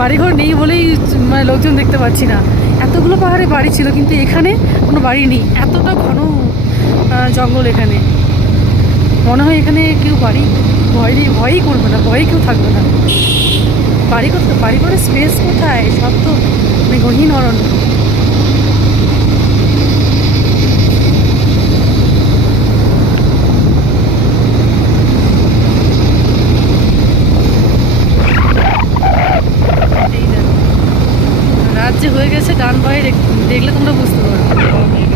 বাড়িঘর নেই বলেই মানে লোকজন দেখতে পাচ্ছি না। এতগুলো পাহাড়ে বাড়ি ছিল, কিন্তু এখানে কোনো বাড়ি নেই। এতটা ঘন জঙ্গল এখানে। মনে হয় এখানে কেউ ভয়ই করবে না, ভয়ে কেউ থাকবে না। বাড়ি করে স্পেস কোথায়? সব তো মানে গহীন অরণ্য। এই দেখো, রাত যে হয়ে গেছে, ডান পায়ে দেখলে তোমরা বুঝতে পারবে।